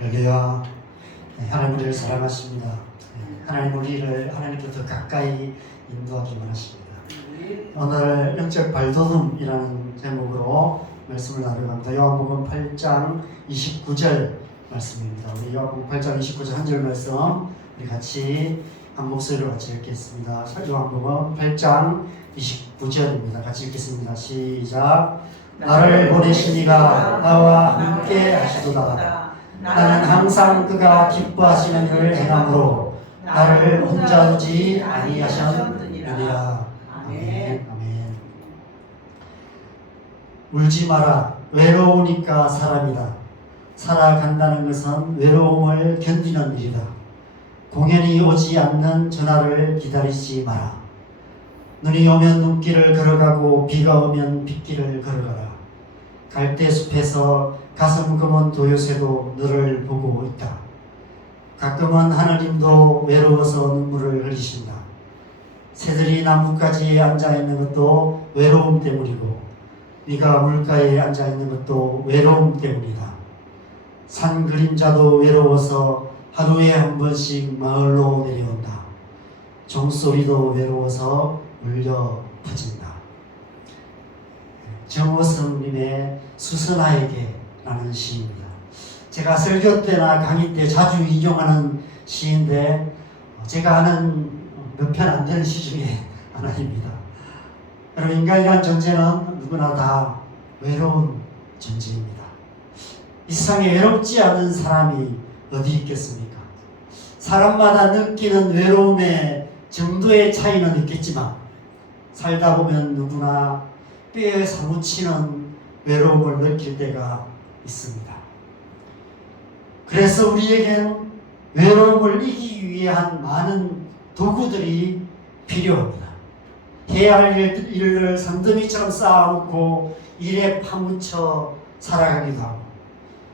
할렐루야. 하나님 우리를 사랑하십니다. 하나님 우리를 하나님께 더 가까이 인도하기 원하십니다. 오늘 영적 발돋움이라는 제목으로 말씀을 나누려고 요한복음 8장 29절 말씀입니다. 우리 요한복음 8장 29절 한 절 말씀 우리 같이 한 목소리로 같이 읽겠습니다. 요한복음 8장 29절입니다. 같이 읽겠습니다. 시작. 나를 보내신 이가 나와 함께 하시도다. 나는 항상 그가 기뻐하시는 일을 행함으로 나를 혼자 두지 아니하셨느니라. 아멘. 아멘. 울지 마라. 외로우니까 사람이다. 살아간다는 것은 외로움을 견디는 일이다. 공연이 오지 않는 전화를 기다리지 마라. 눈이 오면 눈길을 걸어가고 비가 오면 빗길을 걸어가라. 갈대숲에서 가슴 검은 도요새도 너를 보고 있다. 가끔은 하느님도 외로워서 눈물을 흘리신다. 새들이 나뭇가지에 앉아있는 것도 외로움 때문이고 네가 물가에 앉아있는 것도 외로움 때문이다. 산 그림자도 외로워서 하루에 한 번씩 마을로 내려온다. 종소리도 외로워서 울려 퍼진다. 정호성님의 수선아에게 라는 시입니다. 제가 설교 때나 강의 때 자주 인용하는 시인데 제가 아는 몇 편 안 되는 시 중에 하나입니다. 여러분, 인간에 대한 존재는 누구나 다 외로운 존재입니다. 이 세상에 외롭지 않은 사람이 어디 있겠습니까? 사람마다 느끼는 외로움의 정도의 차이는 있겠지만 살다 보면 누구나 뼈에 사무치는 외로움을 느낄 때가 있습니다. 그래서 우리에겐 외로움을 이기기 위한 많은 도구들이 필요합니다. 해야 할 일을 산더미처럼 쌓아놓고 일에 파묻혀 살아가기도 하고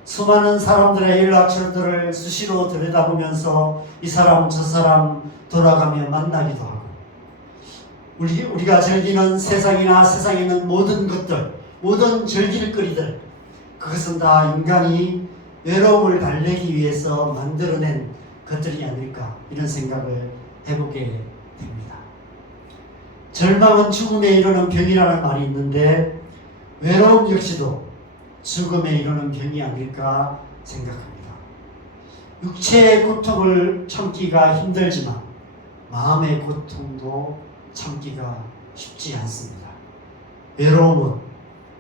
수많은 사람들의 연락처들을 수시로 들여다보면서 이 사람 저 사람 돌아가며 만나기도 하고 우리가 즐기는 세상이나 세상에 있는 모든 것들, 모든 즐길거리들, 그것은 다 인간이 외로움을 달래기 위해서 만들어낸 것들이 아닐까, 이런 생각을 해보게 됩니다. 절망은 죽음에 이르는 병이라는 말이 있는데 외로움 역시도 죽음에 이르는 병이 아닐까 생각합니다. 육체의 고통을 참기가 힘들지만 마음의 고통도 참기가 쉽지 않습니다. 외로움은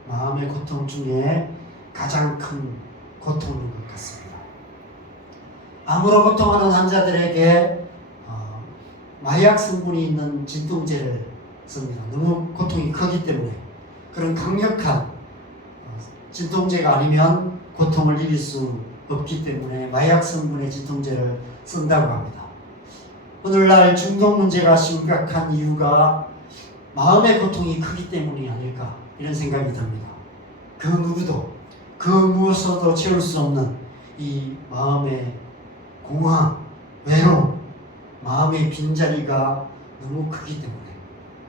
마음의 고통 중에 가장 큰 고통인 것 같습니다. 암으로 고통하는 환자들에게 마약 성분이 있는 진통제를 씁니다. 너무 고통이 크기 때문에. 그런 강력한 진통제가 아니면 고통을 이길 수 없기 때문에 마약 성분의 진통제를 쓴다고 합니다. 오늘날 중독 문제가 심각한 이유가 마음의 고통이 크기 때문이 아닐까, 이런 생각이 듭니다. 그 누구도 그 무엇으로도 채울 수 없는 이 마음의 공허함, 외로움, 마음의 빈자리가 너무 크기 때문에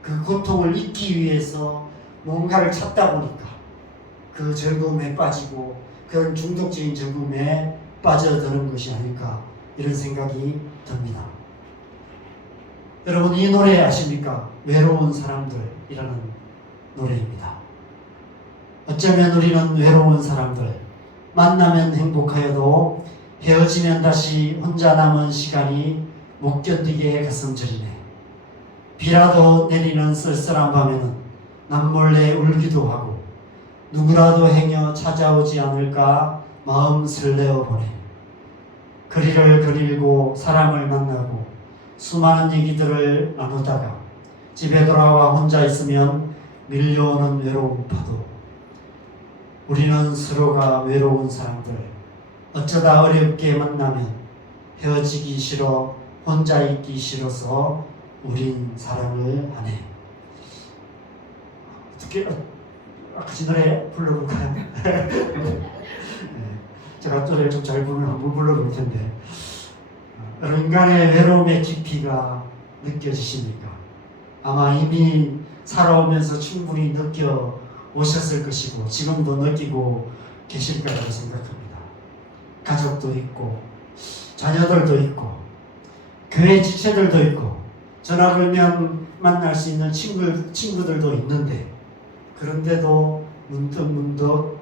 그 고통을 잊기 위해서 뭔가를 찾다 보니까 그 즐거움에 빠지고 그런 중독적인 즐거움에 빠져드는 것이 아닐까, 이런 생각이 듭니다. 여러분, 이 노래 아십니까? 외로운 사람들이라는 노래입니다. 어쩌면 우리는 외로운 사람들, 만나면 행복하여도 헤어지면 다시 혼자 남은 시간이 못 견디게 가슴 저리네. 비라도 내리는 쓸쓸한 밤에는 남몰래 울기도 하고 누구라도 행여 찾아오지 않을까 마음 설레어 보내. 거리를 거닐고 사람을 만나고 수많은 얘기들을 나누다가 집에 돌아와 혼자 있으면 밀려오는 외로운 파도. 우리는 서로가 외로운 사람들, 어쩌다 어렵게 만나면 헤어지기 싫어 혼자 있기 싫어서 우린 사랑을 하네. 어떻게 같이 노래 불러볼까요? 제가 노래를 좀 잘 부르면 한번 불러볼 텐데, 인간의 외로움의 깊이가 느껴지십니까? 아마 이미 살아오면서 충분히 느껴 오셨을 것이고 지금도 느끼고 계실 거라고 생각합니다. 가족도 있고 자녀들도 있고 교회 지체들도 있고 전화 걸면 만날 수 있는 친구들도 있는데 그런데도 문득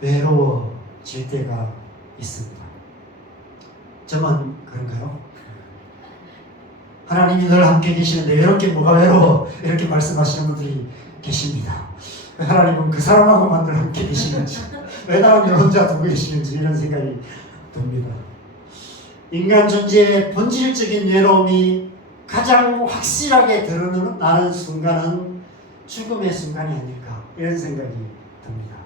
외로워질 때가 있습니다. 저만 그런가요? 하나님이 늘 함께 계시는데 외롭게 뭐가 외로워? 이렇게 말씀하시는 분들이 계십니다. 하나님은 그 사람하고만 늘 함께 계시는지 왜 나를 혼자 두고 계시는지 이런 생각이 듭니다. 인간 존재의 본질적인 외로움이 가장 확실하게 드러나는 순간은 죽음의 순간이 아닐까 이런 생각이 듭니다.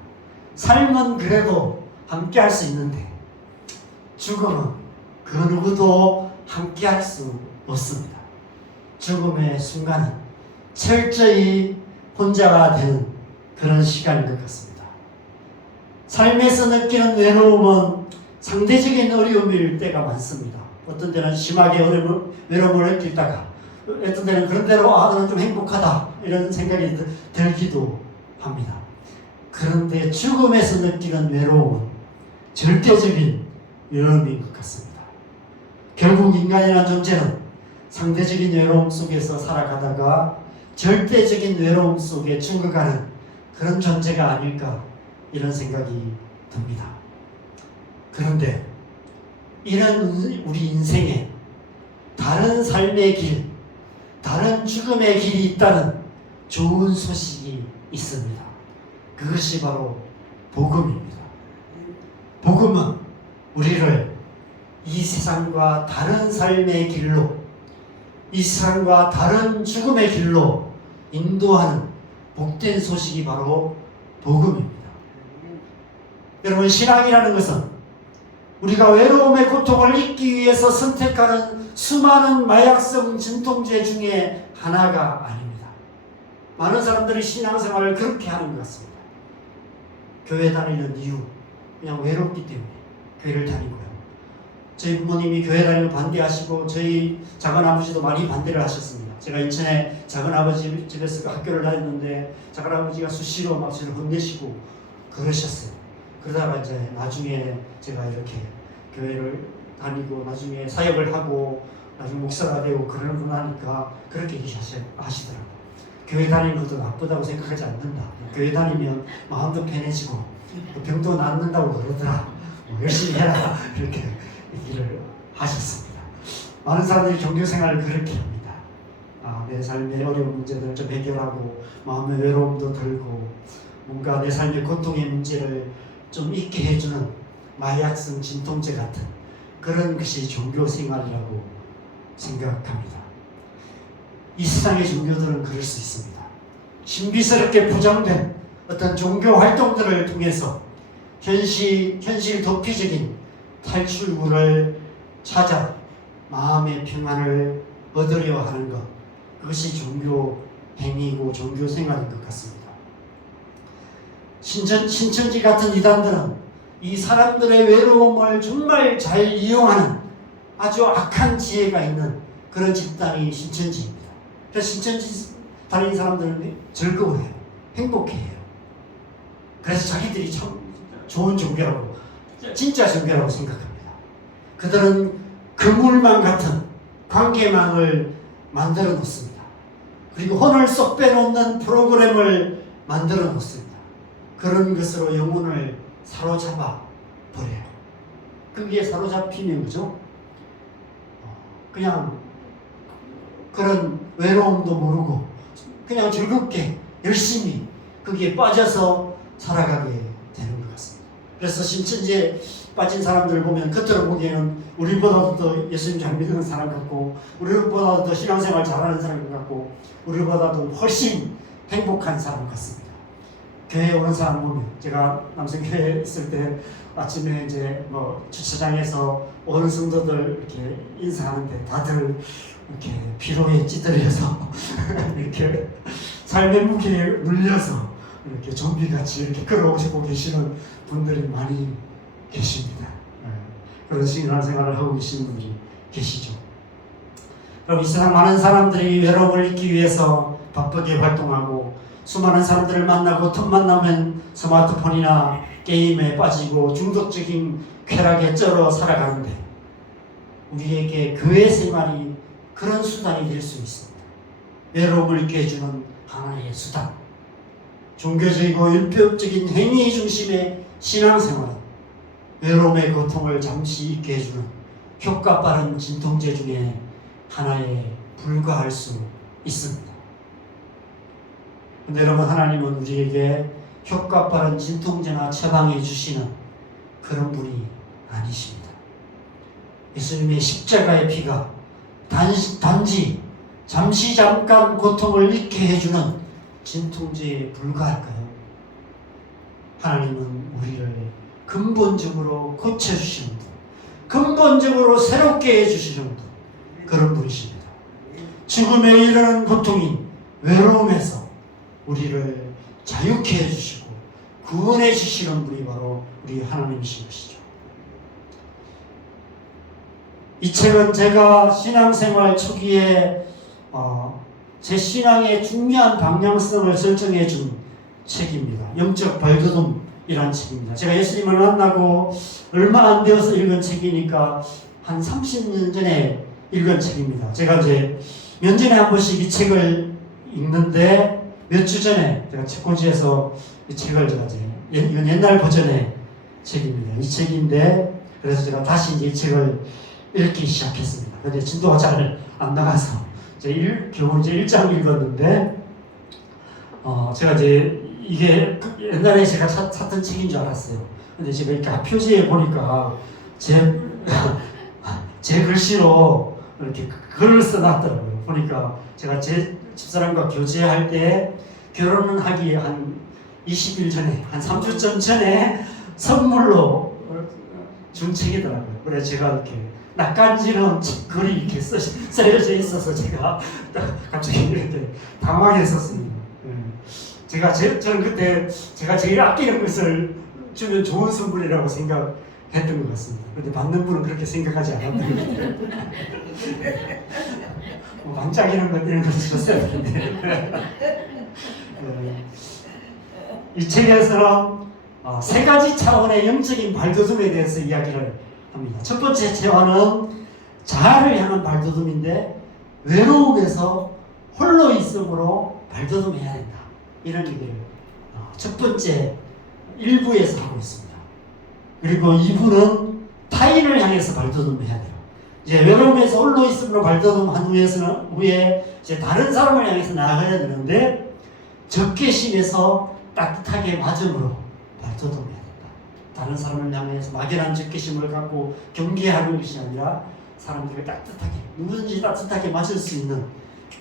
삶은 그래도 함께 할 수 있는데 죽음은 그 누구도 함께 할 수 없습니다. 죽음의 순간은 철저히 혼자가 되는 그런 시간인 것 같습니다. 삶에서 느끼는 외로움은 상대적인 어려움일 때가 많습니다. 어떤 때는 심하게 외로움을 느끼다가 어떤 때는 그런 대로 나는 좀 행복하다 이런 생각이 들기도 합니다. 그런데 죽음에서 느끼는 외로움은 절대적인 외로움인 것 같습니다. 결국 인간이라는 존재는 상대적인 외로움 속에서 살아가다가 절대적인 외로움 속에 죽어가는 그런 존재가 아닐까 이런 생각이 듭니다. 그런데 이런 우리 인생에 다른 삶의 길, 다른 죽음의 길이 있다는 좋은 소식이 있습니다. 그것이 바로 복음입니다. 복음은 우리를 이 세상과 다른 삶의 길로, 이 세상과 다른 죽음의 길로 인도하는 복된 소식이 바로 복음입니다. 여러분, 신앙이라는 것은 우리가 외로움의 고통을 잊기 위해서 선택하는 수많은 마약성 진통제 중에 하나가 아닙니다. 많은 사람들이 신앙생활을 그렇게 하는 것 같습니다. 교회 다니는 이유, 그냥 외롭기 때문에 교회를 다니고요. 저희 부모님이 교회 다니는 반대하시고 저희 작은아버지도 많이 반대를 하셨습니다. 제가 인천에 작은아버지 집에서 학교를 다녔는데 작은아버지가 수시로 막 저를 혼내시고 그러셨어요. 그러다가 이제 나중에 제가 이렇게 교회를 다니고 나중에 사역을 하고 나중에 목사가 되고 그러고 나니까 그렇게 하시더라고요. 교회 다니는 것도 나쁘다고 생각하지 않는다. 교회 다니면 마음도 편해지고 병도 낫는다고 그러더라. 열심히 해라. 이렇게 얘기를 하셨습니다. 많은 사람들이 종교생활을 그렇게 합니다. 내 삶의 어려운 문제들을 좀 해결하고 마음의 외로움도 덜고 뭔가 내 삶의 고통의 문제를 좀 잊게 해주는 마약성 진통제 같은 그런 것이 종교생활이라고 생각합니다. 이 세상의 종교들은 그럴 수 있습니다. 신비스럽게 부정된 어떤 종교 활동들을 통해서 현실 도피적인 탈출구를 찾아 마음의 평안을 얻으려 하는 것, 그것이 종교 행위고 종교 생활인 것 같습니다. 신천지 같은 이단들은 이 사람들의 외로움을 정말 잘 이용하는 아주 악한 지혜가 있는 그런 집단이 신천지입니다. 그래서 신천지 다니는 사람들은 즐거워해요. 행복해해요. 그래서 자기들이 참 좋은 종교라고, 진짜 종교라고 생각합니다. 그들은 그물망 같은 관계망을 만들어 놓습니다. 그리고 혼을 쏙 빼놓는 프로그램을 만들어 놓습니다. 그런 것으로 영혼을 사로잡아 버려요. 그게 사로잡히면 그죠? 그냥 그런 외로움도 모르고 그냥 즐겁게 열심히 거기에 빠져서 살아가게 되는 것 같습니다. 그래서 신천지에 빠진 사람들을 보면 겉으로 보기에는 우리보다도 더 예수님 잘 믿는 사람 같고 우리보다도 더 신앙생활 잘하는 사람 같고 우리보다도 훨씬 행복한 사람 같습니다. 교회에 오는 사람 보면 제가 남성교회에 있을 때 아침에 이제 주차장에서 오는 성도들 이렇게 인사하는데 다들 이렇게 피로에 찌들려서 이렇게 삶의 무게에 눌려서 이렇게 좀비같이 이렇게 끌어오시고 계시는 분들이 많이 계십니다. 그런 신앙생활을 하고 계시는 분들이 계시죠. 그럼 이 세상 많은 사람들이 외로움을 잊기 위해서 바쁘게 활동하고 수많은 사람들을 만나고 틈만 나면 스마트폰이나 게임에 빠지고 중독적인 쾌락에 쩔어 살아가는데 우리에게 교회 생활이 그런 수단이 될 수 있습니다. 외로움을 잊게 해주는 하나의 수단. 종교적이고 율법적인 행위 중심의 신앙생활은 외로움의 고통을 잠시 잊게 해주는 효과 빠른 진통제 중에 하나에 불과할 수 있습니다. 근데 여러분, 하나님은 우리에게 효과 빠른 진통제나 처방해 주시는 그런 분이 아니십니다. 예수님의 십자가의 피가 단지 잠시 잠깐 고통을 잊게 해주는 진통제에 불과할까요? 하나님은 우리를 근본적으로 고쳐주시는 분, 근본적으로 새롭게 해주시는 분, 그런 분이십니다. 죽음에 이르는 고통인 외로움에서 우리를 자유케 해주시고 구원해 주시는 분이 바로 우리 하나님이신 것이죠. 이 책은 제가 신앙생활 초기에 제 신앙의 중요한 방향성을 설정해 준 책입니다. 영적 발돋움이라는 책입니다. 제가 예수님을 만나고 얼마 안 되어서 읽은 책이니까 한 30년 전에 읽은 책입니다. 제가 이제 몇 년에 한 번씩 이 책을 읽는데 몇 주 전에 제가 책꽂이에서 이 책을 제가 이건 옛날 버전의 책입니다. 이 책인데 그래서 제가 다시 이제 이 책을 읽기 시작했습니다. 근데 진도가 잘 안 나가서 겨우 이제 1장 읽었는데 제가 이제 이게 옛날에 제가 찾던 책인 줄 알았어요. 근데 제가 이렇게 표지에 보니까 제 글씨로 이렇게 글을 써놨더라고요. 보니까 제가 제 집사람과 교제할 때 결혼을 하기 한 20일 전에, 한 3주 전에 선물로 준 책이더라고요. 그래서 제가 이렇게 낯간지는 글이 이렇게 쓰여져 있어서 제가 갑자기 이렇게 당황했었습니다. 저는 그때 제가 제일 아끼는 것을 주면 좋은 선물이라고 생각했던 것 같습니다. 그런데 받는 분은 그렇게 생각하지 않았던 것 같아요. 반짝이는 것 이런 거 주셨어야 되는데 이 책에서는 세 가지 차원의 영적인 발돋움에 대해서 이야기를 합니다. 첫 번째 차원은 자아를 향한 발돋움인데 외로움에서 홀로 있음으로 발돋움해야 된다. 이런 얘기를 첫 번째 1부에서 하고 있습니다. 그리고 2부는 타인을 향해서 발돋움해야 돼요. 이제 외로움에서 홀로 있음으로 발돋움한 후에 이제 다른 사람을 향해서 나아가야 되는데 적개심에서 따뜻하게 맞음으로 발돋움해야 된다. 다른 사람을 향해서 막연한 적개심을 갖고 경계하는 것이 아니라 사람들을 따뜻하게, 누구든지 따뜻하게 맞을 수 있는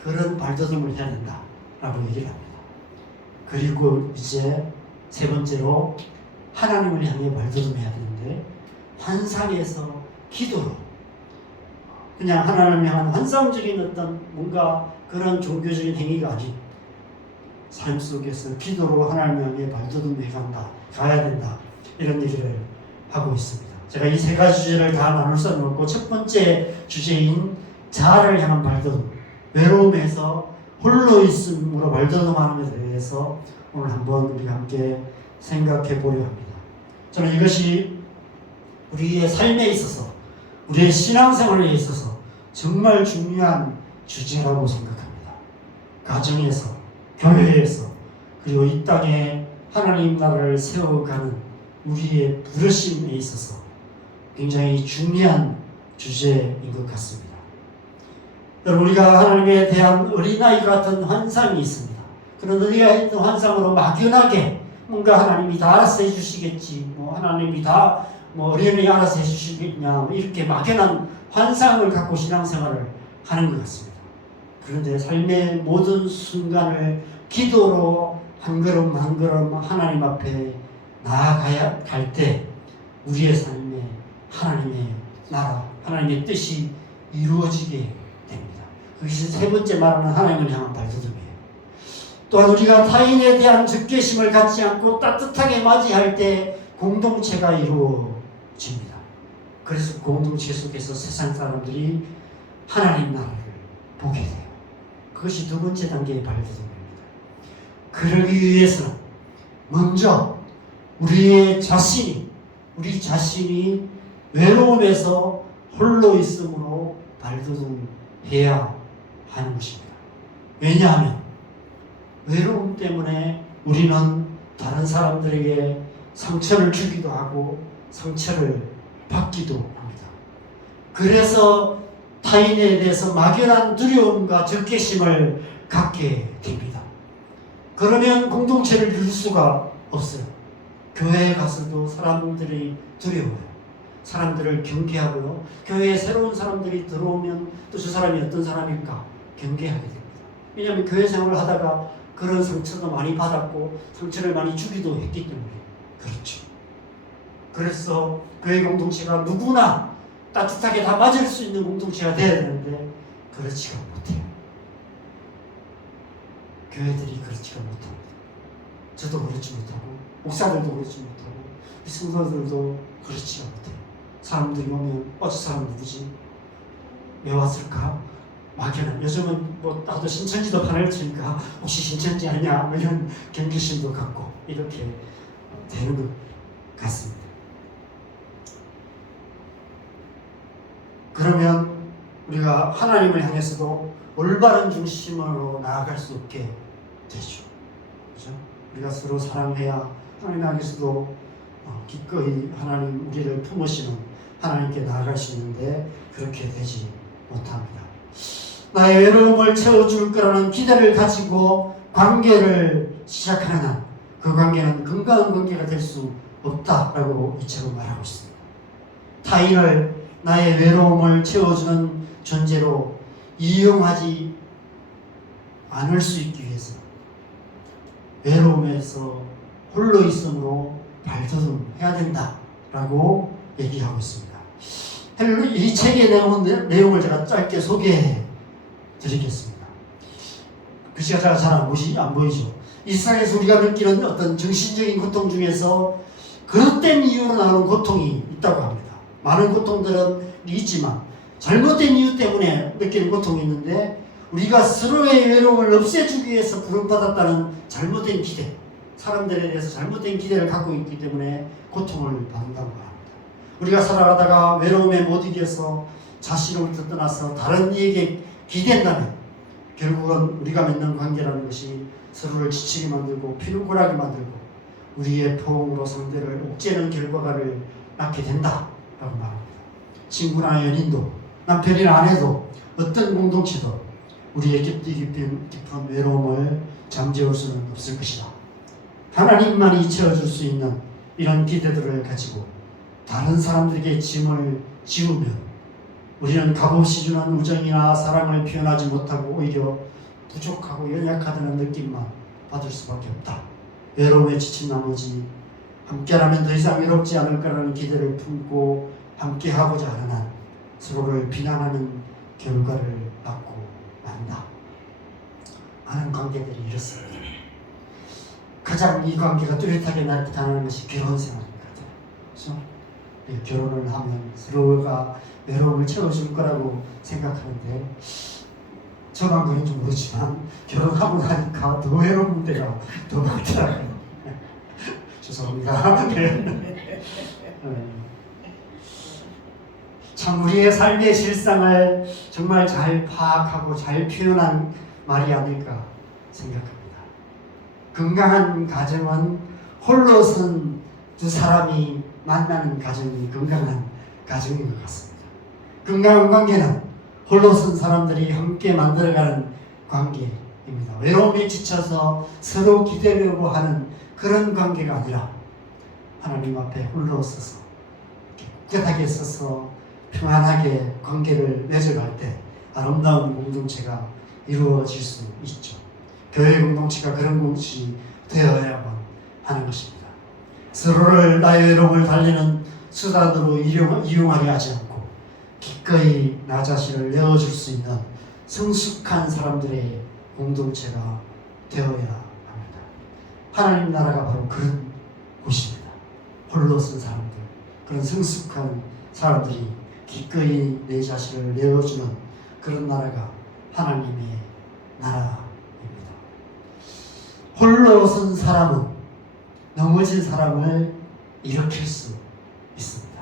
그런 발돋움을 해야 된다라고 얘기를 합니다. 그리고 이제 세 번째로 하나님을 향해 발돋움해야 되는데 환상에서 기도로, 그냥 하나님을 향한 환상적인 어떤 뭔가 그런 종교적인 행위가 아닌 삶 속에서 기도로 하나님을 향해 발돋움해 가야 된다. 이런 얘기를 하고 있습니다. 제가 이 세 가지 주제를 다 나눌 수는 없고 첫 번째 주제인 자아를 향한 발돋움, 외로움에서 홀로 있음으로 발돋움하는 것에 대해서 오늘 한번 우리가 함께 생각해 보려 합니다. 저는 이것이 우리의 삶에 있어서, 우리의 신앙생활에 있어서 정말 중요한 주제라고 생각합니다. 가정에서, 교회에서, 그리고 이 땅에 하나님 나라를 세워가는 우리의 부르심에 있어서 굉장히 중요한 주제인 것 같습니다. 여러분, 우리가 하나님에 대한 어린아이 같은 환상이 있습니다. 그런 어린아이 같은 환상으로 막연하게 뭔가 하나님이 다 알아서 해주시겠지, 하나님이 다 어린이 알아서 해주시겠냐, 이렇게 막연한 환상을 갖고 신앙생활을 하는 것 같습니다. 그런데 삶의 모든 순간을 기도로 한 걸음 한 걸음 하나님 앞에 나아가야 갈 때 우리의 삶에 하나님의 나라, 하나님의 뜻이 이루어지게 됩니다. 그것이 세 번째 말하는 하나님을 향한 발돋움이에요. 또한 우리가 타인에 대한 적개심을 갖지 않고 따뜻하게 맞이할 때 공동체가 이루어집니다. 그래서 공동체 속에서 세상 사람들이 하나님 나라를 보게 돼요. 그것이 두 번째 단계의 발돋움입니다. 그러기 위해서는 먼저 우리 자신이 외로움에서 홀로 있음으로 발돋움해야 하는 것입니다. 왜냐하면 외로움 때문에 우리는 다른 사람들에게 상처를 주기도 하고 상처를 받기도 합니다. 그래서 타인에 대해서 막연한 두려움과 적개심을 갖게 됩니다. 그러면 공동체를 이룰 수가 없어요. 교회에 가서도 사람들이 두려워요. 사람들을 경계하고요. 교회에 새로운 사람들이 들어오면 또 저 사람이 어떤 사람일까 경계하게 됩니다. 왜냐하면 교회 생활을 하다가 그런 상처도 많이 받았고 상처를 많이 주기도 했기 때문에 그렇죠. 그래서 교회 공동체가 누구나 따뜻하게 다 맞을 수 있는 공동체가 되어야 되는데 그렇지가 못해요. 교회들이 그렇지가 못합니다. 저도 그렇지 못하고 목사들도 그렇지 못하고 성도들도 그렇지가 못해요. 사람들이 오면 저 사람 누구지? 왜 왔을까? 막연한 요즘은 뭐 나도 신천지도 판을 치니까 혹시 신천지 아니냐 뭐 이런 경계심도 갖고 이렇게 되는 것 같습니다. 그러면 우리가 하나님을 향해서도 올바른 중심으로 나아갈 수 없게 되죠. 그렇죠? 우리가 서로 사랑해야 하나님 향해서도 기꺼이 하나님 우리를 품으시는 하나님께 나아갈 수 있는데 그렇게 되지 못합니다. 나의 외로움을 채워줄 거라는 기대를 가지고 관계를 시작하는 한 그 관계는 건강한 관계가 될 수 없다라고 이 책은 말하고 있습니다. 타인을 나의 외로움을 채워주는 존재로 이용하지 않을 수 있기 위해서 외로움에서 홀로 있음으로 발돋움해야 된다라고 얘기하고 있습니다. 이 책의 내용을 제가 짧게 소개해 드리겠습니다. 글씨가 잘 안 보이죠? 이 세상에서 우리가 느끼는 어떤 정신적인 고통 중에서 그릇된 이유로 나오는 고통이 있다고 합니다. 많은 고통들은 있지만 잘못된 이유 때문에 느끼는 고통이 있는데 우리가 서로의 외로움을 없애주기 위해서 부름받았다는 잘못된 기대, 사람들에 대해서 잘못된 기대를 갖고 있기 때문에 고통을 받는다고 합니다. 우리가 살아가다가 외로움에 못 이겨서 자신으로부터 떠나서 다른 이에게 기댄다면 결국은 우리가 맺는 관계라는 것이 서로를 지치게 만들고 피눈물나게 만들고 우리의 포옹으로 상대를 옥죄는 결과를 낳게 된다라고 말합니다. 친구나 연인도 남편이나 아내도 어떤 공동체도 우리의 깊은 외로움을 잠재울 수는 없을 것이다. 하나님만이 채워줄 수 있는 이런 기대들을 가지고 다른 사람들에게 짐을 지우면 우리는 값없이 주는 우정이나 사랑을 표현하지 못하고 오히려 부족하고 연약하다는 느낌만 받을 수밖에 없다. 외로움에 지친 나머지 함께라면 더 이상 외롭지 않을 거라는 기대를 품고 함께하고자 하는 한 서로를 비난하는 결과를 낳고 만다. 많은 관계들이 이렇습니다. 가장 이 관계가 뚜렷하게 나타나는 것이 결혼 생활인 것 같아요. 그렇죠? 결혼을 하면 서로가 외로움을 채워줄 거라고 생각하는데 저만 그런지 모르지만 결혼하고 나니까 더 외로운 데가 더 많더라고요. 죄송합니다. 참 우리의 삶의 실상을 정말 잘 파악하고 잘 표현한 말이 아닐까 생각합니다. 건강한 가정은 홀로 선 두 사람이 만나는 가정이 건강한 가정인 것 같습니다. 건강한 관계는 홀로 선 사람들이 함께 만들어가는 관계입니다. 외로움에 지쳐서 서로 기대려고 하는 그런 관계가 아니라 하나님 앞에 홀로 서서 깨끗하게 서서 평안하게 관계를 맺어갈 때 아름다운 공동체가 이루어질 수 있죠. 교회 공동체가 그런 곳이 되어야만 하는 것입니다. 서로를 나의 외로움을 달래는 수단으로 이용하려 하지 않고 기꺼이 나 자신을 내어줄 수 있는 성숙한 사람들의 공동체가 되어야 합니다. 하나님 나라가 바로 그런 곳입니다. 홀로 쓴 사람들, 그런 성숙한 사람들이 기꺼이 내 자신을 내어주는 그런 나라가 하나님의 나라입니다. 홀로 쓴 사람은 넘어진 사람을 일으킬 수 있습니다.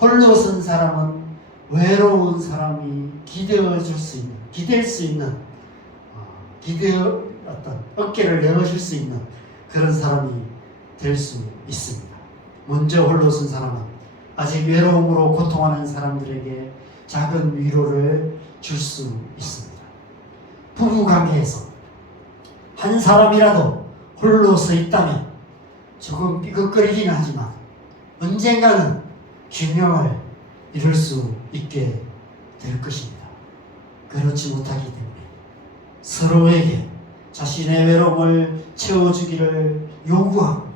홀로 선 사람은 외로운 사람이 기대어 줄 수 있는, 기댈 수 있는, 어떤 어깨를 내어줄 수 있는 그런 사람이 될 수 있습니다. 먼저 홀로 선 사람은 아직 외로움으로 고통하는 사람들에게 작은 위로를 줄 수 있습니다. 부부관계에서 한 사람이라도 홀로 서 있다면 조금 삐걱거리긴 하지만 언젠가는 균형을 이룰 수 있게 될 것입니다. 그렇지 못하기 때문에 서로에게 자신의 외로움을 채워주기를 요구하고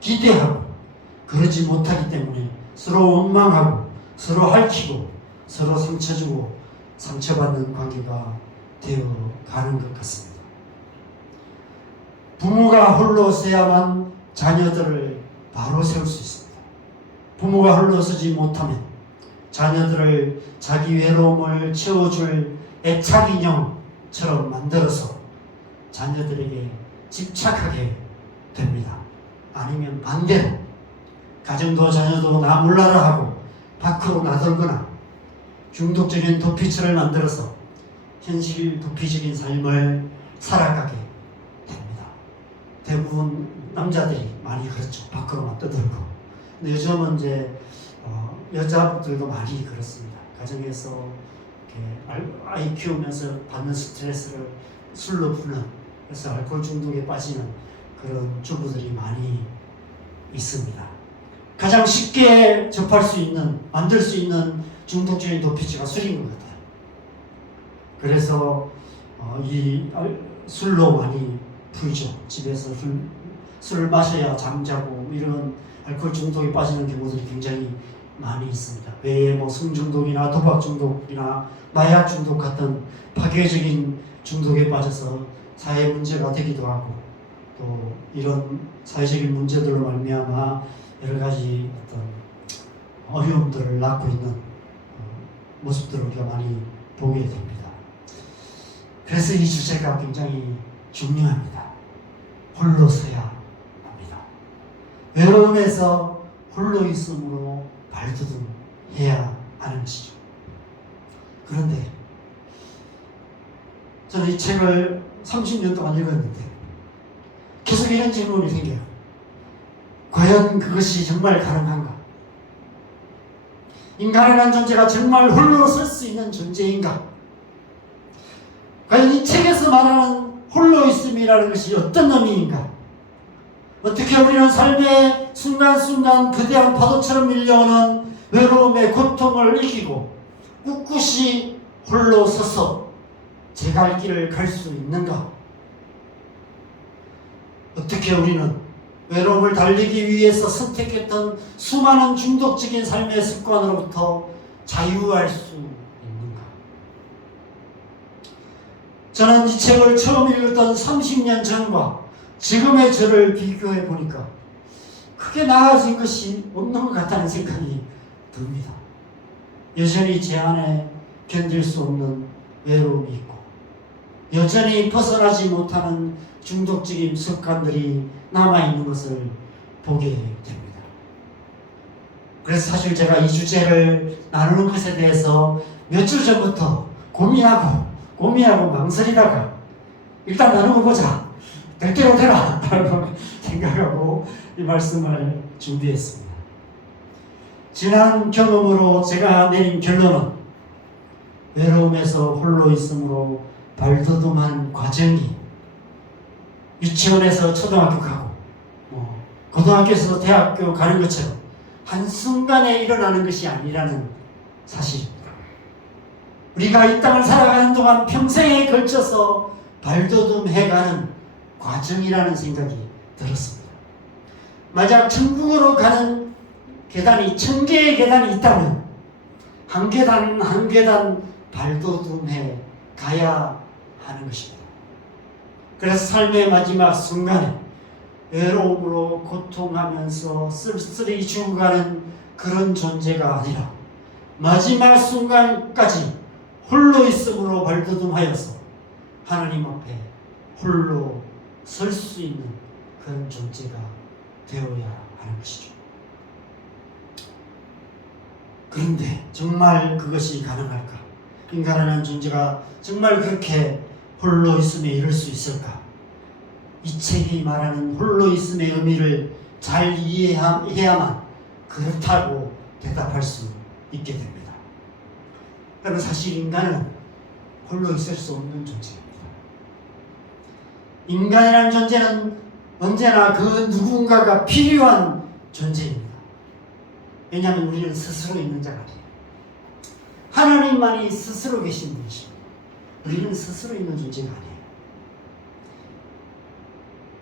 기대하고 그러지 못하기 때문에 서로 원망하고 서로 핥히고 서로 상처주고 상처받는 관계가 되어가는 것 같습니다. 부모가 홀로 서야만 자녀들을 바로 세울 수 있습니다. 부모가 홀로 서지 못하면 자녀들을 자기 외로움을 채워줄 애착 인형처럼 만들어서 자녀들에게 집착하게 됩니다. 아니면 반대로 가정도 자녀도 나 몰라라 하고 밖으로 나돌거나 중독적인 도피처를 만들어서 현실 도피적인 삶을 살아가게 됩니다. 대부분 남자들이 많이 그렇죠. 밖으로만 떠들고. 근데 요즘은 이제 여자분들도 많이 그렇습니다. 가정에서 이렇게 아이 키우면서 받는 스트레스를 술로 푸는, 그래서 알코올 중독에 빠지는 그런 주부들이 많이 있습니다. 가장 쉽게 접할 수 있는, 만들 수 있는 중독적인 도피지가 술인 것 같아요. 그래서 이 술로 많이 풀죠. 집에서 술을 마셔야 잠자고 이런 알코올 중독에 빠지는 경우들이 굉장히 많이 있습니다. 외에 성중독이나 도박 중독이나 마약 중독 같은 파괴적인 중독에 빠져서 사회 문제가 되기도 하고 또 이런 사회적인 문제들로 말미암아 여러 가지 어떤 어려움들을 낳고 있는 모습들을 우리가 많이 보게 됩니다. 그래서 이 주제가 굉장히 중요합니다. 홀로 서야 합니다. 외로움에서 홀로 있음으로 발돋움해야 하는 것이죠. 그런데 저는 이 책을 30년 동안 읽었는데 계속 이런 질문이 생겨요. 과연 그것이 정말 가능한가? 인간이라는 존재가 정말 홀로 설 수 있는 존재인가? 과연 이 책에서 말하는 홀로 있음이라는 것이 어떤 의미인가? 어떻게 우리는 삶의 순간순간 거대한 파도처럼 밀려오는 외로움의 고통을 이기고 꿋꿋이 홀로 서서 제 갈 길을 갈 수 있는가? 어떻게 우리는 외로움을 달리기 위해서 선택했던 수많은 중독적인 삶의 습관으로부터 자유할 수 있는가? 저는 이 책을 처음 읽었던 30년 전과 지금의 저를 비교해 보니까 크게 나아진 것이 없는 것 같다는 생각이 듭니다. 여전히 제 안에 견딜 수 없는 외로움이 있고 여전히 벗어나지 못하는 중독적인 습관들이 남아있는 것을 보게 됩니다. 그래서 사실 제가 이 주제를 나누는 것에 대해서 몇 주 전부터 고민하고 망설이다가 일단 나누고 보자. 될 대로 되라 라고 생각하고 이 말씀을 준비했습니다. 지난 경험으로 제가 내린 결론은 외로움에서 홀로 있음으로 발돋움한 과정이 유치원에서 초등학교 가고 고등학교에서 대학교 가는 것처럼 한순간에 일어나는 것이 아니라는 사실입니다. 우리가 이 땅을 살아가는 동안 평생에 걸쳐서 발돋움해가는 과정이라는 생각이 들었습니다. 만약 천국으로 가는 계단이 1000개의 계단이 있다면 한 계단 한 계단 발돋움해 가야 하는 것입니다. 그래서 삶의 마지막 순간에 외로움으로 고통하면서 쓸쓸히 죽어가는 그런 존재가 아니라 마지막 순간까지 홀로 있음으로 발돋움하여서 하나님 앞에 홀로 설 수 있는 그런 존재가 되어야 하는 것이죠. 그런데 정말 그것이 가능할까? 인간이라는 존재가 정말 그렇게 홀로 있음에 이를 수 있을까? 이 책이 말하는 홀로 있음의 의미를 잘 이해해야만 그렇다고 대답할 수 있게 됩니다. 여러분, 사실 인간은 홀로 있을 수 없는 존재입니다. 인간이라는 존재는 언제나 그 누군가가 필요한 존재입니다. 왜냐하면 우리는 스스로 있는 자가 아니에요. 하나님만이 스스로 계신 분이십니다. 우리는 스스로 있는 존재가 아니에요.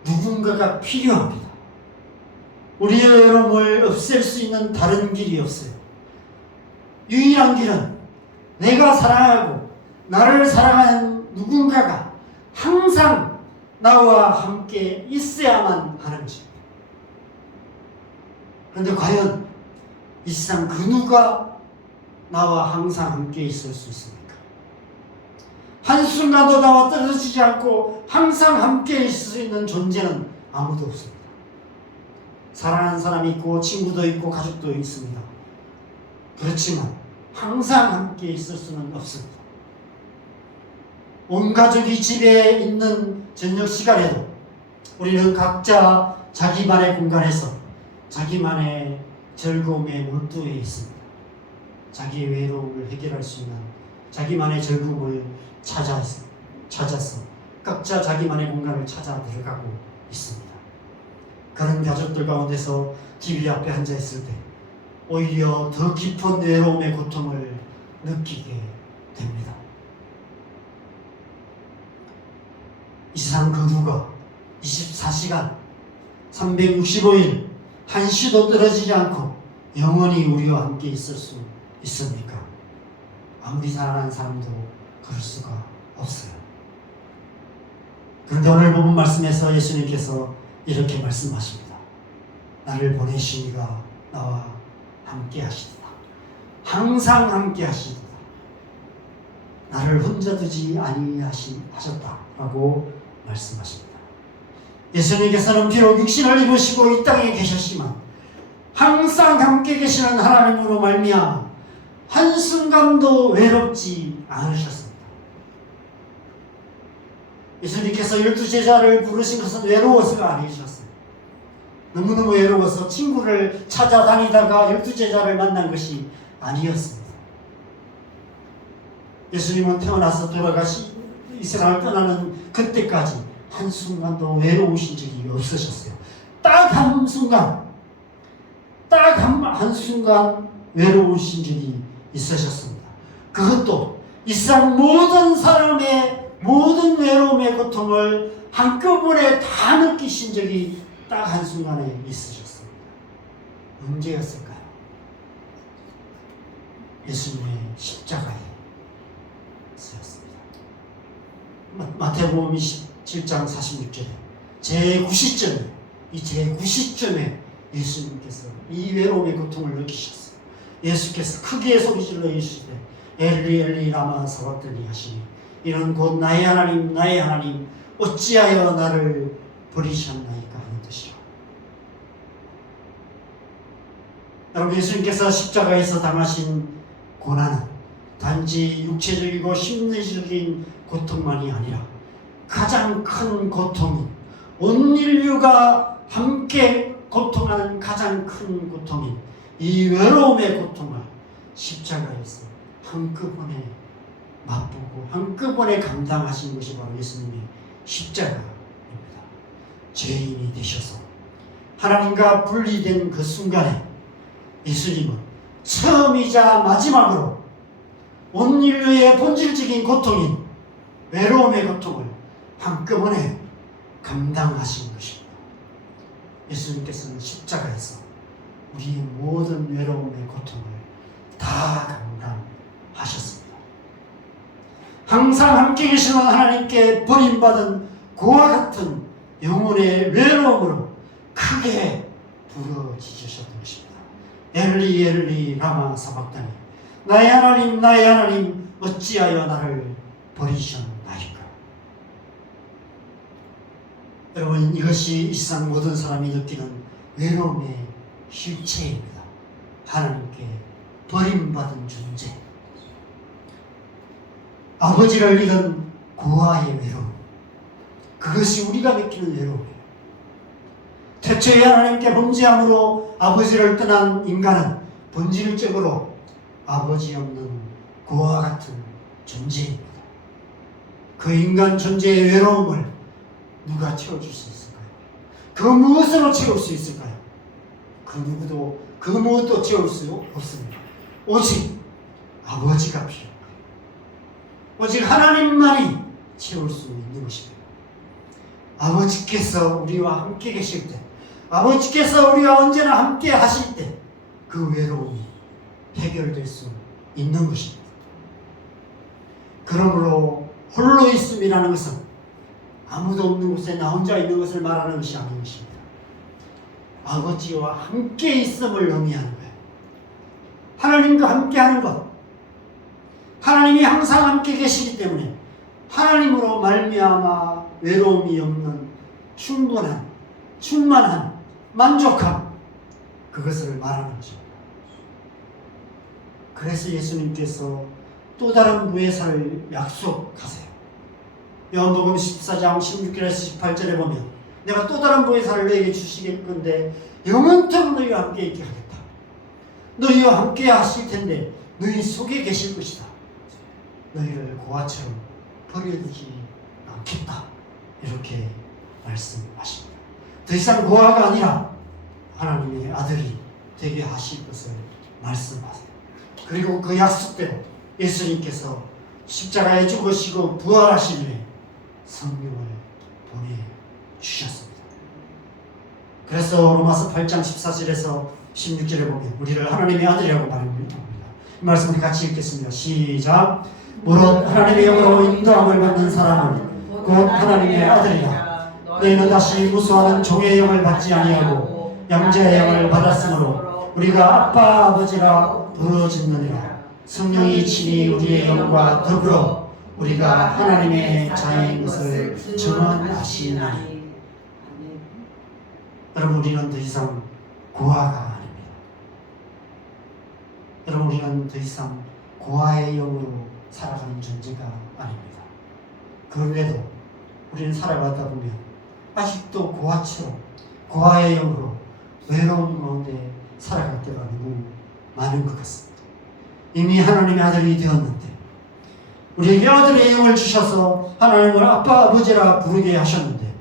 누군가가 필요합니다. 우리의 외로움을 없앨 수 있는 다른 길이 없어요. 유일한 길은 내가 사랑하고 나를 사랑하는 누군가가 항상 나와 함께 있어야만 하는 것입니다. 그런데 과연 이 세상 그 누가 나와 항상 함께 있을 수 있습니까? 한순간도 나와 떨어지지 않고 항상 함께 있을 수 있는 존재는 아무도 없습니다. 사랑하는 사람이 있고 친구도 있고 가족도 있습니다. 그렇지만 항상 함께 있을 수는 없습니다. 온 가족이 집에 있는 저녁 시간에도 우리는 각자 자기만의 공간에서 자기만의 즐거움에 몰두해 있습니다. 자기의 외로움을 해결할 수 있는 자기만의 즐거움을 찾아서 각자 자기만의 공간을 찾아 들어가고 있습니다. 그런 가족들 가운데서 TV 앞에 앉아 있을 때 오히려 더 깊은 외로움의 고통을 느끼게 됩니다. 이 세상 그 누가 24시간 365일 한시도 떨어지지 않고 영원히 우리와 함께 있을 수 있습니까? 아무리 사랑하는 사람도 그럴 수가 없어요. 그런데 오늘 본문 말씀에서 예수님께서 이렇게 말씀하십니다. 나를 보내시니가 나와 함께 하시리라. 항상 함께 하시리라. 나를 혼자 두지 아니하셨다라고 말씀하십니다. 예수님께서는 비록 육신을 입으시고 이 땅에 계셨지만 항상 함께 계시는 하나님으로 말미암아 한순간도 외롭지 않으셨습니다. 예수님께서 12제자를 부르신 것은 외로워서가 아니셨어요. 너무너무 외로워서 친구를 찾아다니다가 12제자를 만난 것이 아니었습니다. 예수님은 태어나서 돌아가시 이 세상을 떠나는 그때까지 한순간도 외로우신 적이 없으셨어요. 딱 한순간 외로우신 적이 있으셨습니다. 그것도 이 세상 모든 사람의 모든 외로움의 고통을 한꺼번에 다 느끼신 적이 딱 한순간에 있으셨습니다. 언제였을까요? 예수님의 십자가에 쓰였습니다. 마태복음 27장 46절에 제9시점에 예수님께서 이 외로움의 고통을 느끼셨어요. 예수께서 크게 소리질러 이르시되 엘리 엘리 라마 사박다니 하시니 이는 곧 나의 하나님 나의 하나님 어찌하여 나를 버리셨나이까 하는 뜻이라. 여러분, 예수님께서 십자가에서 당하신 고난은 단지 육체적이고 심리적인 고통만이 아니라 가장 큰 고통인 온 인류가 함께 고통하는 가장 큰 고통인 이 외로움의 고통을 십자가에서 한꺼번에 맛보고 한꺼번에 감당하신 것이 바로 예수님의 십자가입니다. 죄인이 되셔서 하나님과 분리된 그 순간에 예수님은 처음이자 마지막으로 온 인류의 본질적인 고통인 외로움의 고통을 한꺼번에 감당하신 것입니다. 예수님께서는 십자가에서 우리의 모든 외로움의 고통을 다 감당하셨습니다. 항상 함께 계시는 하나님께 버림받은 고와 같은 영혼의 외로움으로 크게 부르짖으셨던 것입니다. 엘리 엘리 라마 사박다니 나의 하나님 나의 하나님 어찌하여 나를 버리셨나이까. 여러분, 이것이 이 세상 모든 사람이 느끼는 외로움의 실체입니다. 하나님께 버림받은 존재. 아버지를 잃은 고아의 외로움. 그것이 우리가 느끼는 외로움이에요. 태초에 하나님께 범죄함으로 아버지를 떠난 인간은 본질적으로 아버지 없는 고아 같은 존재입니다. 그 인간 존재의 외로움을 누가 채워줄 수 있을까요? 그 무엇으로 채울 수 있을까요? 그 무엇도 채울 수 없습니다. 오직 아버지가 필요해요. 오직 하나님만이 채울 수 있는 것입니다. 아버지께서 우리와 함께 계실 때, 아버지께서 우리와 언제나 함께 하실 때 그 외로움이 해결될 수 있는 것입니다. 그러므로 홀로 있음이라는 것은 아무도 없는 곳에 나 혼자 있는 것을 말하는 것이 아닌 것입니다. 아버지와 함께 있음을 의미하는 거예요. 하나님과 함께 하는 것. 하나님이 항상 함께 계시기 때문에 하나님으로 말미암아 외로움이 없는 충만한 만족함, 그것을 말하는 거죠. 그래서 예수님께서 또 다른 무예사를 약속하세요. 요한복음 14장 16절에서 18절에 보면 내가 또 다른 무예사를 너희에게 주시길 건데 영원토록 너희와 함께 있게 하겠다. 너희와 함께 하실 텐데 너희 속에 계실 것이다. 너희를 고아처럼 버려두지 않겠다. 이렇게 말씀하십니다. 더 이상 고아가 아니라 하나님의 아들이 되게 하실 것을 말씀하세요. 그리고 그 약속대로 예수님께서 십자가에 죽으시고 부활하신 후에 성령을 보내주셨습니다. 그래서 로마서 8장 14절에서 16절에 보면 우리를 하나님의 아들이라고 말합니다. 이 말씀을 같이 읽겠습니다. 시작. 무릇 하나님의 영으로 인도함을 받는 사람은 곧 하나님의 아들이라. 너희는 다시 무수하는 종의 영을 받지 아니하고 양자의 영을 받았으므로 우리가 아빠 아버지라 부르짖느니라. 성령이 친히 우리의 영과 더불어 우리가 하나님의 자녀인 것을 증언하시나니. 여러분, 우리는 더 이상 고아가 아닙니다. 여러분, 우리는 더 이상 고아의 영으로 살아가는 존재가 아닙니다. 그런데도 우리는 살아가다 보면 아직도 고아처럼 고아의 영으로 외로운 가운데 살아갈 때가 너무 많은 것 같습니다. 이미 하나님의 아들이 되었는데 우리에게 아들의 영을 주셔서 하나님을 아빠 아버지라 부르게 하셨는데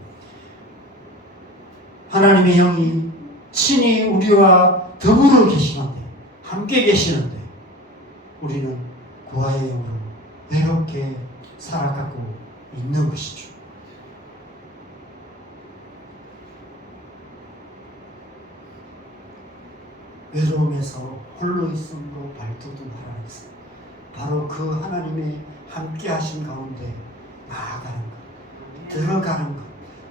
하나님의 영이 친히 우리와 더불어 계시는데 함께 계시는데 우리는 고아의 영으로 외롭게 살아가고 있는 것이죠. 외로움에서 홀로 있음으로 발돋움하라는 것은 바로 그 하나님의 함께 하신 가운데 나아가는 것, 들어가는 것,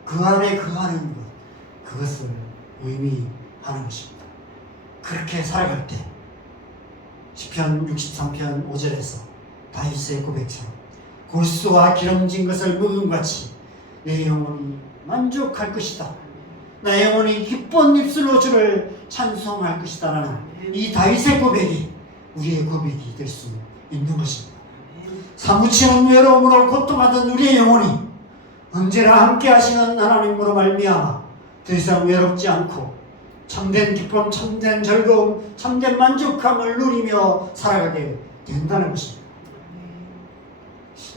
그 안에 거하는 것, 그것을 의미하는 것입니다. 그렇게 살아갈 때 시편 63편 5절에서 다윗의 고백처럼 골수와 기름진 것을 먹음같이 내 영혼이 만족할 것이다. 내 영혼이 기쁜 입술로 주를 찬송할 것이다 라는 이 다윗의 고백이 우리의 고백이 될 수 있는 것입니다. 사무치는 외로움으로 고통하던 우리의 영혼이 언제나 함께 하시는 하나님으로 말미암아 더 이상 외롭지 않고 참된 기쁨, 참된 즐거움, 참된 만족함을 누리며 살아가게 된다는 것입니다.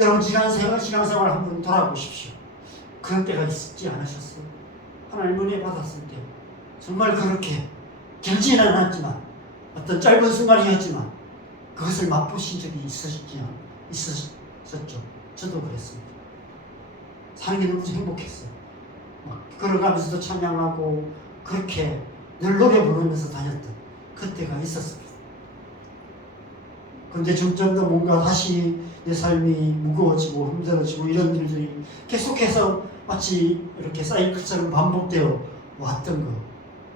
여러분, 지난 신앙생활 한번 돌아보십시오. 그런 때가 있지 않으셨어요? 하나님 은혜 받았을 때 정말 그렇게 길지는 않았지만 어떤 짧은 순간이었지만 그것을 맛보신 적이 있었죠. 저도 그랬습니다. 사는 게 너무 행복했어요. 막 걸어가면서도 찬양하고 그렇게 늘 노래 부르면서 다녔던 그때가 있었습니다. 그런데 점점 더 뭔가 다시 내 삶이 무거워지고 힘들어지고 이런 일들이 계속해서 마치 이렇게 사이클처럼 반복되어 왔던 것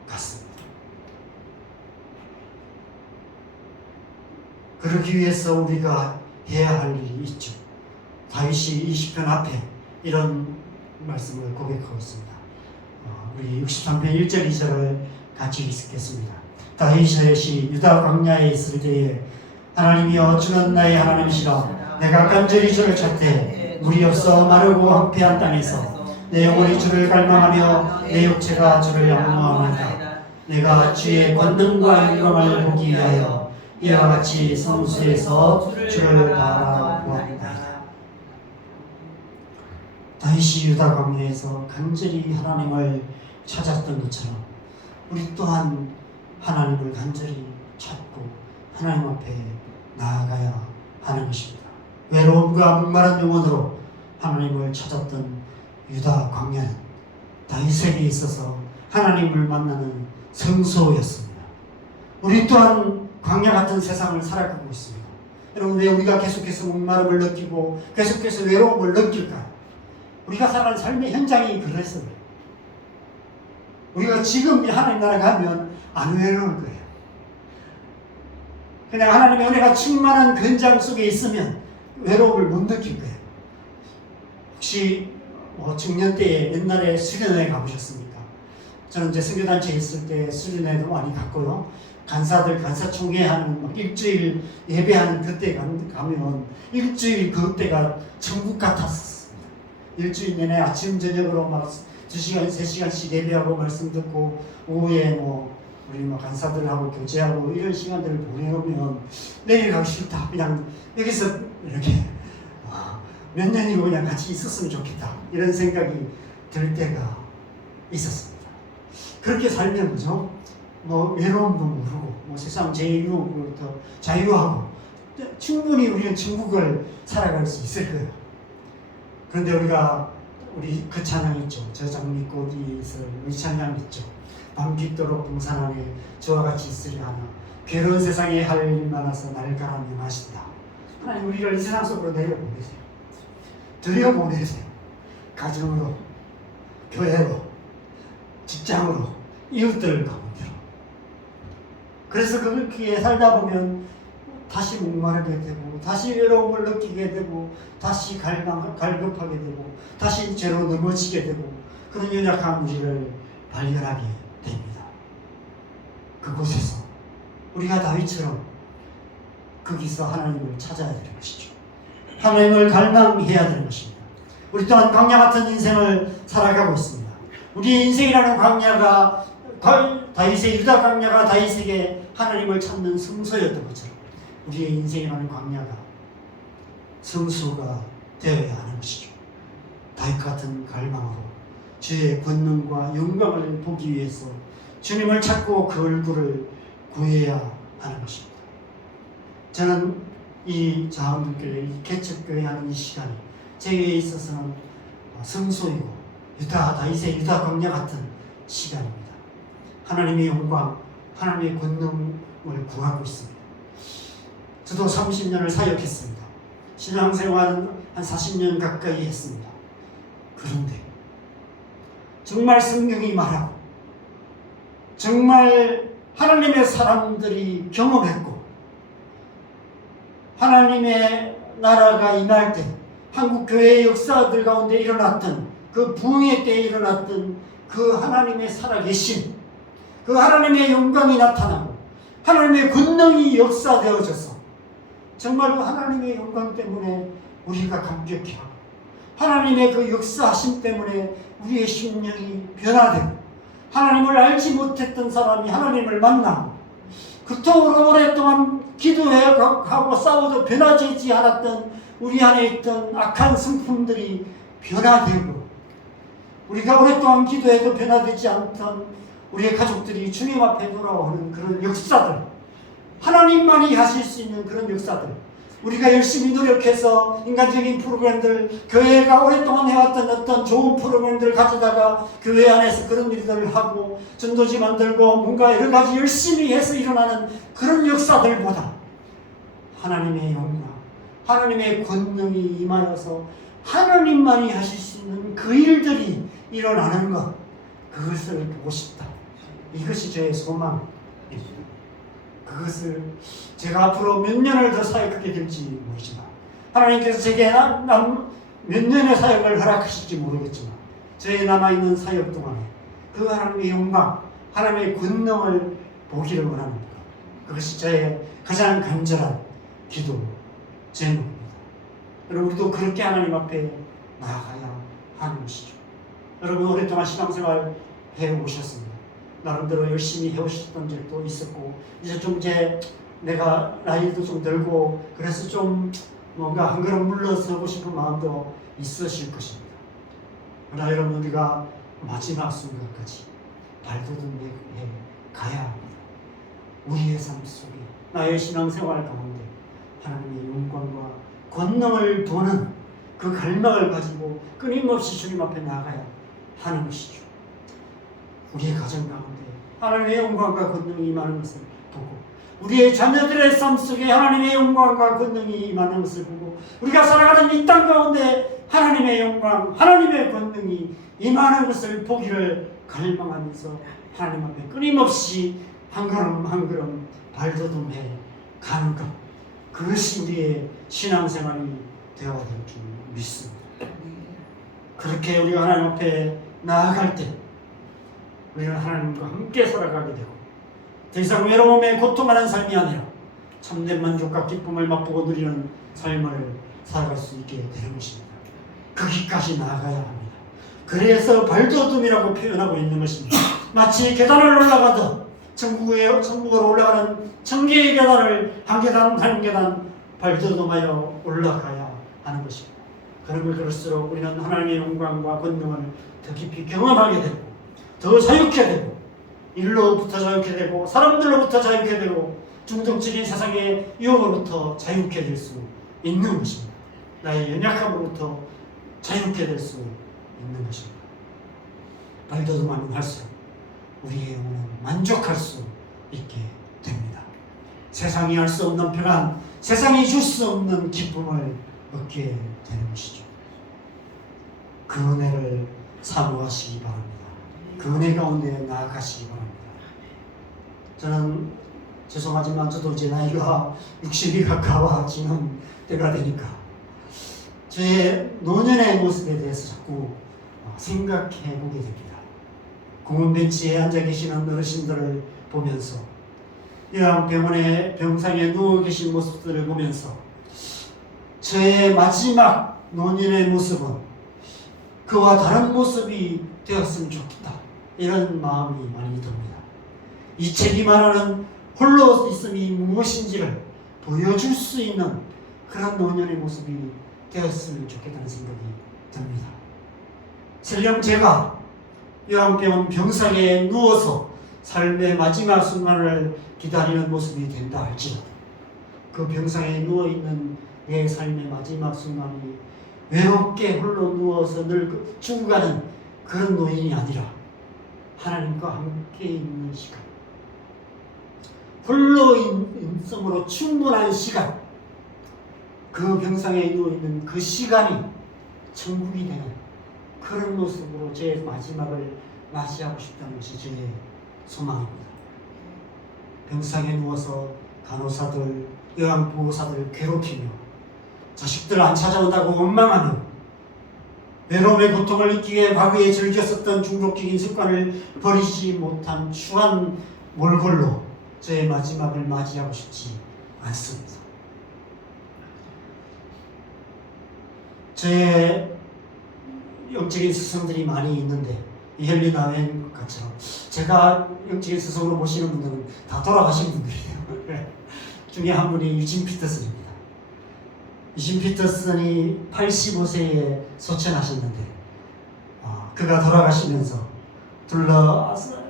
같습니다. 그러기 위해서 우리가 해야 할 일이 있죠. 다윗이 이 시편 앞에 이런 말씀을 고백하고 있습니다. 우리 63편 1절 2절을 같이 있겠습니다. 다윗이 유다 광야에 있을 때에 하나님이여 주는 나의 하나님이시라 내가 간절히 주를 찾되 물이 없어 마르고 황폐한 땅에서 내 영혼이 주를 갈망하며 내 육체가 주를仰望하나이다. 내가 주의 권능과 영광을 보기 위하여 이와 같이 성수에서 주를 바라보았나이다. 다윗이 유다 광야에서 간절히 하나님을 찾았던 것처럼 우리 또한 하나님을 간절히 찾고 하나님 앞에 나아가야 하는 것입니다. 외로움과 목마른 영혼으로 하나님을 찾았던 유다 광야는 다윗에게 있어서 하나님을 만나는 성소였습니다. 우리 또한 광야 같은 세상을 살아가고 있습니다. 여러분, 왜 우리가 계속해서 목마름을 느끼고 계속해서 외로움을 느낄까요? 우리가 살아가는 삶의 현장이 그래서 우리가 지금 하나님 나라 가면 안 외로울 거예요. 그냥 하나님의 은혜가 충만한 그 현장 속에 있으면 외로움을 못 느낄 거예요. 혹시 중년 때에 옛날에 수련회 가보셨습니까? 저는 이제 선교단체에 있을 때 수련회도 많이 갔고요. 간사들 간사총회 하는 막 일주일 예배하는 그때 가면 일주일 그때가 천국 같았습니다. 일주일 내내 아침 저녁으로 막 2시간 3시간씩 예배하고 말씀 듣고 오후에 우리 간사들하고 교제하고 이런 시간들을 보내면 내일 가기 싫다. 그냥 여기서 이렇게 몇 년이고 그냥 같이 있었으면 좋겠다. 이런 생각이 들 때가 있었습니다. 그렇게 살면 그죠? 외로움도 모르고 세상 제일로부터 자유하고 충분히 우리는 천국을 살아갈 수 있을 거예요. 그런데 우리 그 찬양 있죠. 저장 밑꽃이 있을 우리 찬양 있죠. 밤 깊도록 동산 안에 저와 같이 있으리 하나 괴로운 세상에 할 일 많아서 날 가라 명하신다. 하나님 우리를 이 세상 속으로 내려보내세요. 들여보내세요. 가정으로, 교회로, 직장으로, 이웃들 가운데로. 그래서 그렇게 살다 보면 다시 목마르게 되고 다시 외로움을 느끼게 되고 다시 갈급하게 되고 다시 죄로 넘어지게 되고 그런 연약한 우리를 발견하게 됩니다. 그곳에서 우리가 다윗처럼 거기서 하나님을 찾아야 되는 것이죠. 하나님을 갈망해야 되는 것입니다. 우리 또한 광야 같은 인생을 살아가고 있습니다. 우리의 인생이라는 광야가 다윗의 유다 광야가 다윗에게 하나님을 찾는 성소였던 것처럼 우리의 인생이라는 광야가 성소가 되어야 하는 것이죠. 다윗 같은 갈망으로 주의 권능과 영광을 보기 위해서 주님을 찾고 그 얼굴을 구해야 하는 것입니다. 저는 이 자원교회, 이 개척교회 하는 이 시간이 제게 있어서는 성소이고 다윗의 유다 광야 같은 시간입니다. 하나님의 영광, 하나님의 권능을 구하고 있습니다. 저도 30년을 사역했습니다. 신앙생활은 한 40년 가까이 했습니다. 그런데 정말 성경이 말하고 정말 하나님의 사람들이 경험했고 하나님의 나라가 임할 때 한국 교회의 역사들 가운데 일어났던 그 부흥의 때에 일어났던 그 하나님의 살아계신 그 하나님의 영광이 나타나고 하나님의 권능이 역사되어져서 정말로 하나님의 영광 때문에 우리가 감격해하고 하나님의 그 역사하심 때문에 우리의 심령이 변화되고 하나님을 알지 못했던 사람이 하나님을 만나고 그토록 오랫동안 기도하고 싸워도 변화되지 않았던 우리 안에 있던 악한 성품들이 변화되고 우리가 오랫동안 기도해도 변화되지 않던 우리의 가족들이 주님 앞에 돌아오는 그런 역사들, 하나님만이 하실 수 있는 그런 역사들, 우리가 열심히 노력해서 인간적인 프로그램들, 교회가 오랫동안 해왔던 어떤 좋은 프로그램들을 가져다가 교회 안에서 그런 일들을 하고 전도지 만들고 뭔가 여러 가지 열심히 해서 일어나는 그런 역사들보다 하나님의 영광, 하나님의 권능이 임하여서 하나님만이 하실 수 있는 그 일들이 일어나는 것, 그것을 보고 싶다. 이것이 저의 소망입니다. 그것을 제가 앞으로 몇 년을 더 사역하게 될지 모르지만 하나님께서 제게 몇 년의 사역을 허락하실지 모르겠지만 저의 남아있는 사역 동안에 그 하나님의 영광, 하나님의 권능을 보기를 원합니다. 그것이 저의 가장 간절한 기도 제목입니다. 여러분, 우리도 그렇게 하나님 앞에 나아가야 하는 것이죠. 여러분, 오랫동안 신앙생활 해오셨습니다. 나름대로 열심히 해오셨던 적도 있었고, 이제 내가 나이도 좀 들고 그래서 좀 뭔가 한 걸음 물러서고 싶은 마음도 있으실 것입니다. 그러나 여러분, 우리가 마지막 순간까지 발돋움해 가야 합니다. 우리의 삶 속에, 나의 신앙생활 가운데 하나님의 영광과 권능을 보는 그 갈망을 가지고 끊임없이 주님 앞에 나가야 하는 것이죠. 우리의 가정 가운데 하나님의 영광과 권능이 임하는 것을 보고, 우리의 자녀들의 삶 속에 하나님의 영광과 권능이 임하는 것을 보고, 우리가 살아가는 이 땅 가운데 하나님의 영광, 하나님의 권능이 임하는 것을 보기를 갈망하면서 하나님 앞에 끊임없이 한 걸음 한 걸음 발돋움해 가는 것, 그것이 우리의 신앙생활이 되어야 될 줄 믿습니다. 그렇게 우리가 하나님 앞에 나아갈 때 우리는 하나님과 함께 살아가게 되고, 더 이상 외로움에 고통하는 삶이 아니라 참된 만족과 기쁨을 맛보고 누리는 삶을 살아갈 수 있게 되는 것입니다. 거기까지 나아가야 합니다. 그래서 발돋움이라고 표현하고 있는 것입니다. 마치 계단을 올라가듯 천국으로 올라가는 천개의 계단을 한 계단 한 계단 발돋움하여 올라가야 하는 것입니다. 그러면 그럴수록 우리는 하나님의 영광과 권능을 더 깊이 경험하게 되고, 더 자유케 되고, 일로부터 자유케 되고, 사람들로부터 자유케 되고, 중독적인 세상의 유혹으로부터 자유케 될 수 있는 것입니다. 나의 연약함으로부터 자유케 될 수 있는 것입니다. 발돋움하면 할수록 우리의 영혼은 만족할 수 있게 됩니다. 세상이 할 수 없는 평안, 세상이 줄 수 없는 기쁨을 얻게 되는 것이죠. 그 은혜를 사모하시기 바랍니다. 그 은혜 가운데 나아가시기 바랍니다. 저는 죄송하지만 저도 이제 나이가 60이 가까워지는 때가 되니까 저의 노년의 모습에 대해서 자꾸 생각해 보게 됩니다. 공원 벤치에 앉아 계시는 어르신들을 보면서, 요양병원의 병상에 누워 계신 모습들을 보면서 저의 마지막 노년의 모습은 그와 다른 모습이 되었으면 좋겠다, 이런 마음이 많이 듭니다. 이 책이 말하는 홀로 있음이 무엇인지를 보여줄 수 있는 그런 노년의 모습이 되었으면 좋겠다는 생각이 듭니다. 설령 제가 요양병원 병상에 누워서 삶의 마지막 순간을 기다리는 모습이 된다 할지라도, 그 병상에 누워있는 내 삶의 마지막 순간이 외롭게 홀로 누워서 늘 죽어가는 그런 노인이 아니라 하나님과 함께 있는 시간, 홀로 있음으로 충분한 시간, 그 병상에 누워있는 그 시간이 천국이 되는 그런 모습으로 제 마지막을 맞이하고 싶다는 것이 저의 소망입니다. 병상에 누워서 간호사들, 요양보호사들 괴롭히며 자식들 안 찾아온다고 원망하며 외로움의 고통을 느끼기 위해 과거에 즐겼었던 중독적인 습관을 버리지 못한 추한 몰골로 저의 마지막을 맞이하고 싶지 않습니다. 저의 영적인 스승들이 많이 있는데, 이헬리 나웬 것처럼 제가 영적인 스승으로 모시는 분들은 다 돌아가신 분들이에요. 중에 한 분이 유진 피터슨입니다. 유진 피터슨이 85세에 소천하셨는데, 그가 돌아가시면서 둘러선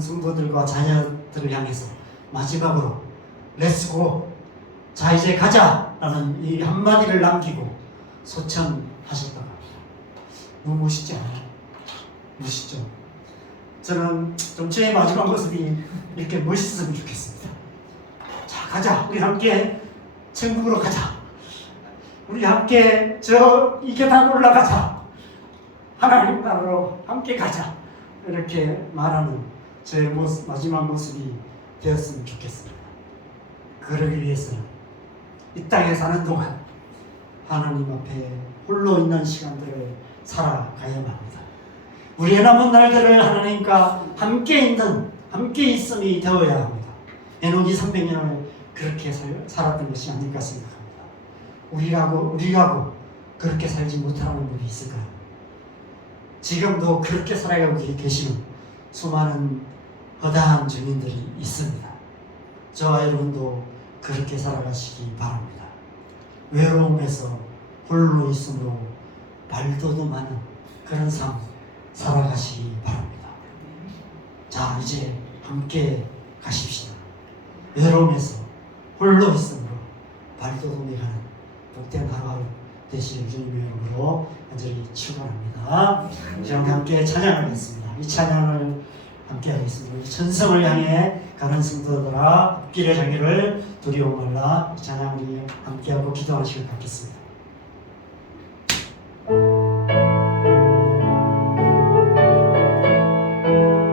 성도들과 자녀들을 향해서 마지막으로 렛츠고, 자 이제 가자 라는 이 한마디를 남기고 소천하셨다고 합니다. 너무 멋있지 않아요? 멋있죠? 저는 좀 제 마지막 모습이 이렇게 멋있었으면 좋겠습니다. 자 가자, 우리 함께 천국으로 가자, 우리 함께 이 계단 올라가자, 하나님 나라로 함께 가자, 이렇게 말하는 제 마지막 모습이 되었으면 좋겠습니다. 그러기 위해서는 이 땅에 사는 동안 하나님 앞에 홀로 있는 시간들을 살아가야만 합니다. 우리의 남은 날들을 하나님과 함께 있는, 함께 있음이 되어야 합니다. 에녹이 300년을 그렇게 살았던 것이 아닐까 생각합니다. 우리라고 그렇게 살지 못하는 분이 있을까요? 지금도 그렇게 살아가고 계시는 수많은 허다한 주민들이 있습니다. 저와 여러분도 그렇게 살아가시기 바랍니다. 외로움에서 홀로 있음으로 발돋움하는 그런 삶 살아가시기 바랍니다. 자, 이제 함께 가십시다. 외로움에서 홀로 있음으로 발돋움이 가는 복된 하루하루 되시길 주님의 이름으로 간절히 축원합니다. 이제 함께 찬양하겠습니다. 이 찬양을 함께 하겠습니다. 우리 천성을 향해 가는 성도들아 길의 장애를 두려워 말라. 이 찬양 우리 함께하고 기도하는 시간 갖겠습니다.